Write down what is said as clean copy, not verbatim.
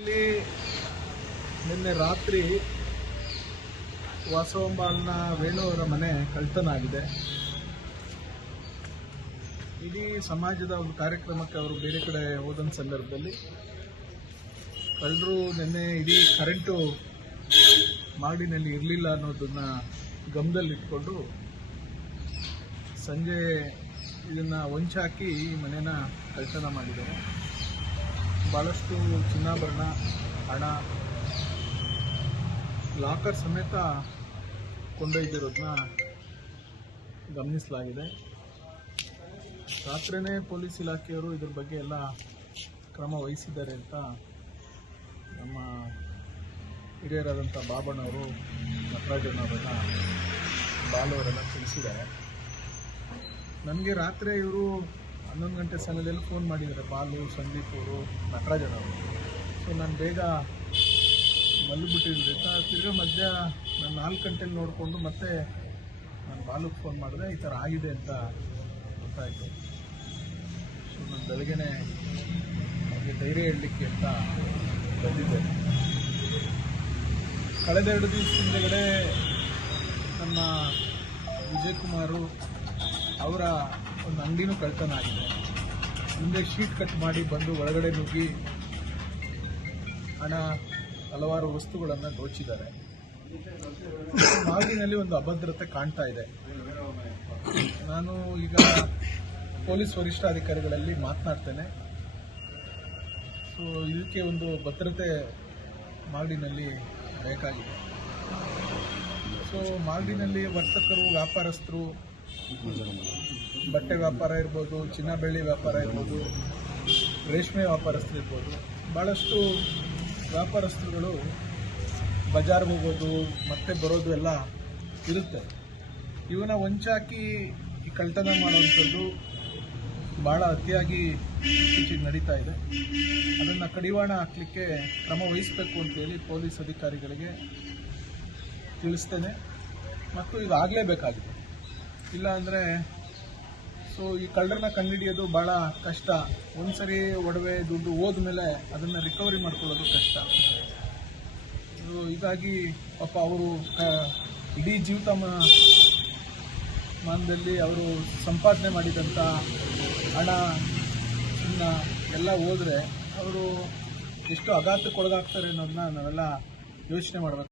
ಇಲ್ಲಿ ನಿನ್ನೆ ರಾತ್ರಿ ವಾಸವಂಬಾಳ್ನ ವೇಣು ಅವರ ಮನೆ ಕಳ್ತನ ಆಗಿದೆ. ಇಡೀ ಸಮಾಜದ ಒಂದು ಕಾರ್ಯಕ್ರಮಕ್ಕೆ ಅವರು ಬೇರೆ ಕಡೆ ಹೋದ ಸಂದರ್ಭದಲ್ಲಿ ಕಳ್ಳರು ನಿನ್ನೆ ಇಡೀ ಕರೆಂಟು ಮಾಡಿನಲ್ಲಿ ಇರಲಿಲ್ಲ ಅನ್ನೋದನ್ನ ಗಮನದಲ್ಲಿಟ್ಕೊಂಡು ಸಂಜೆ ಇದನ್ನು ಹೊಂಚಾಕಿ ಈ ಮನೆನ ಕಳ್ತನ ಮಾಡಿದ್ದಾರೆ. ಭಾಳಷ್ಟು ಚಿನ್ನಾಭರಣ, ಹಣ, ಲಾಕರ್ ಸಮೇತ ಕೊಂಡೊಯ್ದಿರೋದನ್ನ ಗಮನಿಸಲಾಗಿದೆ. ರಾತ್ರಿನೇ ಪೊಲೀಸ್ ಇಲಾಖೆಯವರು ಇದ್ರ ಬಗ್ಗೆ ಎಲ್ಲ ಕ್ರಮ ವಹಿಸಿದ್ದಾರೆ ಅಂತ ನಮ್ಮ ಹಿರಿಯರಾದಂಥ ಬಾಬಣ್ಣವರು, ನಟರಾಜನವರನ್ನ, ಬಾಲವರೆಲ್ಲ ತಿಳಿಸಿದ್ದಾರೆ. ನನಗೆ ರಾತ್ರಿ ಇವರು 11 ಗಂಟೆ ಸಮಯದಲ್ಲಿ ಫೋನ್ ಮಾಡಿದ್ದಾರೆ, ಬಾಲು, ಸಂದೀಪ್ ಅವರು, ನಟರಾಜನವರು. ಸೊ ನಾನು ಬೇಗ ಮಲಗಿಬಿಟ್ಟಿದ್ದೆ. ತಿರ್ಗಾ ಮಧ್ಯ ನಾನು 4 ಗಂಟೆಲಿ ನೋಡಿಕೊಂಡು ಮತ್ತೆ ನಾನು ಬಾಲುಗೆ ಫೋನ್ ಮಾಡಿದೆ, ಈ ಥರ ಆಗಿದೆ ಅಂತ ಗೊತ್ತಾಯಿತು. ಸೊ ನಾನು ಬೆಳಗ್ಗೆನೇ ಅವ್ರಿಗೆ ಧೈರ್ಯ ಹೇಳಲಿಕ್ಕೆ ಅಂತ ಬಂದಿದ್ದೆ. ಕಳೆದ 2 ದಿವಸ ಹಿಂದೆಗಡೆ ನಮ್ಮ ವಿಜಯಕುಮಾರು ಅವರ ಒಂದು ಅಂಗಡಿನೂ ಕಳ್ತನ ಆಗಿದೆ. ಮುಂದೆ ಶೀಟ್ ಕಟ್ ಮಾಡಿ ಬಂದು ಒಳಗಡೆ ನುಗ್ಗಿ ಹಣ, ಹಲವಾರು ವಸ್ತುಗಳನ್ನು ದೋಚಿದ್ದಾರೆ. ಮಾಗಿನಲ್ಲಿ ಒಂದು ಅಭದ್ರತೆ ಕಾಣ್ತಾ ಇದೆ. ನಾನು ಈಗ ಪೊಲೀಸ್ ವರಿಷ್ಠಾಧಿಕಾರಿಗಳಲ್ಲಿ ಮಾತನಾಡ್ತೇನೆ. ಸೊ ಇದಕ್ಕೆ ಒಂದು ಭದ್ರತೆ ಮಾಗಡಿನಲ್ಲಿ ಬೇಕಾಗಿದೆ. ಸೊ ಮಾಗಡಿನಲ್ಲಿ ವರ್ತಕರು, ವ್ಯಾಪಾರಸ್ಥರು, ಬಟ್ಟೆ ವ್ಯಾಪಾರ ಇರ್ಬೋದು, ಚಿನ್ನ ಬೆಳ್ಳಿ ವ್ಯಾಪಾರ ಇರ್ಬೋದು, ರೇಷ್ಮೆ ವ್ಯಾಪಾರಸ್ಥರು ಇರ್ಬೋದು, ಭಾಳಷ್ಟು ವ್ಯಾಪಾರಸ್ಥರುಗಳು ಬಜಾರ್ಗೆ ಹೋಗೋದು ಮತ್ತೆ ಬರೋದು ಎಲ್ಲ ಇರುತ್ತೆ. ಇವನ್ನ ಹೊಂಚಾಕಿ ಈ ಕಳ್ತನ ಮಾಡುವಂಥದ್ದು ಭಾಳ ಅತಿಯಾಗಿ ಇತ್ತೀಚೆಗೆ ನಡೀತಾ ಇದೆ. ಅದನ್ನು ಕಡಿವಾಣ ಹಾಕಲಿಕ್ಕೆ ಕ್ರಮ ವಹಿಸಬೇಕು ಅಂತೇಳಿ ಪೊಲೀಸ್ ಅಧಿಕಾರಿಗಳಿಗೆ ತಿಳಿಸ್ತೇನೆ. ಮತ್ತು ಇದು ಆಗಲೇಬೇಕಾಗಿದೆ. ಇಲ್ಲ ಅಂದರೆ ಸೊ ಈ ಕಳ್ಳರನ್ನ ಕಂಡುಹಿಡಿಯೋದು ಭಾಳ ಕಷ್ಟ. ಒಂದ್ಸರಿ ಒಡವೆ ದುಡ್ಡು ಹೋದ್ಮೇಲೆ ಅದನ್ನು ರಿಕವರಿ ಮಾಡ್ಕೊಳ್ಳೋದು ಕಷ್ಟ. ಹೀಗಾಗಿ ಪಾಪ ಅವರು ಇಡೀ ಮಾನದಲ್ಲಿ ಅವರು ಸಂಪಾದನೆ ಮಾಡಿದಂಥ ಹಣ, ಚಿನ್ನ ಎಲ್ಲ ಹೋದರೆ ಅವರು ಎಷ್ಟು ಆಘಾತಕ್ಕೊಳಗಾಗ್ತಾರೆ ಅನ್ನೋದನ್ನ ನಾವೆಲ್ಲ ಯೋಚನೆ ಮಾಡಬೇಕು.